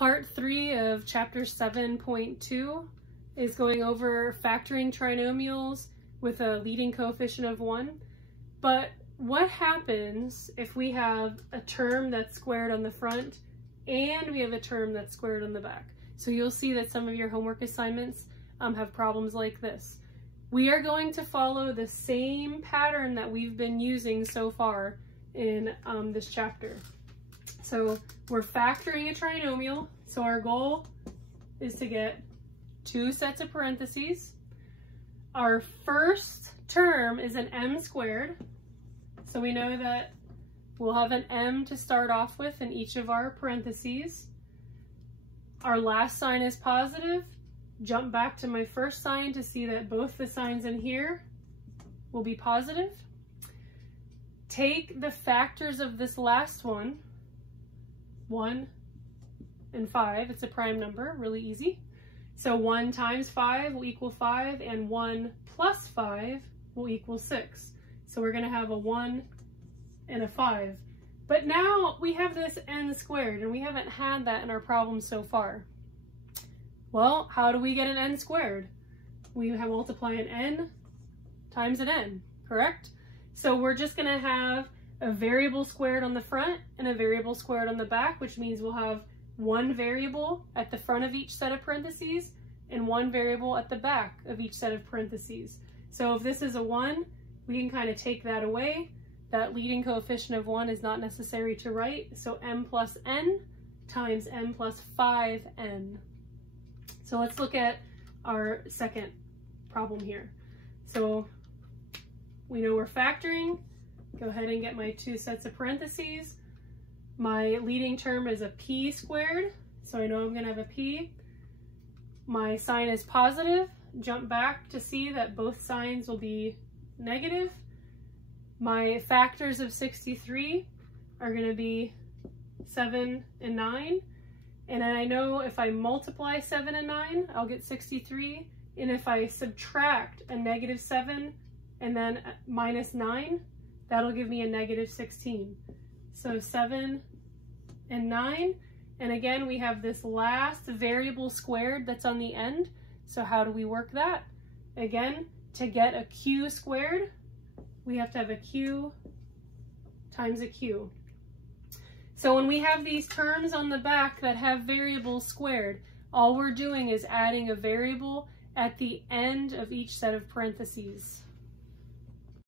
Part 3 of chapter 7.2 is going over factoring trinomials with a leading coefficient of 1. But what happens if we have a term that's squared on the front and we have a term that's squared on the back? So you'll see that some of your homework assignments have problems like this. We are going to follow the same pattern that we've been using so far in this chapter. So we're factoring a trinomial. So our goal is to get 2 sets of parentheses. Our first term is an m squared. So we know that we'll have an m to start off with in each of our parentheses. Our last sign is positive. Jump back to my first sign to see that both the signs in here will be positive. Take the factors of this last one, 1 and 5. It's a prime number, really easy. So 1 times 5 will equal 5, and 1 plus 5 will equal 6. So we're going to have a 1 and a 5. But now we have this n squared, and we haven't had that in our problem so far. Well, how do we get an n squared? We have multiply an n times an n, correct? So we're just going to have a variable squared on the front and a variable squared on the back, which means we'll have one variable at the front of each set of parentheses and one variable at the back of each set of parentheses. So if this is a 1, we can kind of take that away. That leading coefficient of 1 is not necessary to write. So m plus n times m plus 5n. So let's look at our second problem here. So we know we're factoring. Go ahead and get my 2 sets of parentheses. My leading term is a p squared, so I know I'm going to have a p. My sign is positive. Jump back to see that both signs will be negative. My factors of 63 are going to be 7 and 9. And then I know if I multiply 7 and 9, I'll get 63. And if I subtract a negative 7 and then minus 9, that'll give me a negative 16. So 7 and 9. And again, we have this last variable squared that's on the end. So how do we work that? Again, to get a q squared, we have to have a q times a q. So when we have these terms on the back that have variables squared, all we're doing is adding a variable at the end of each set of parentheses.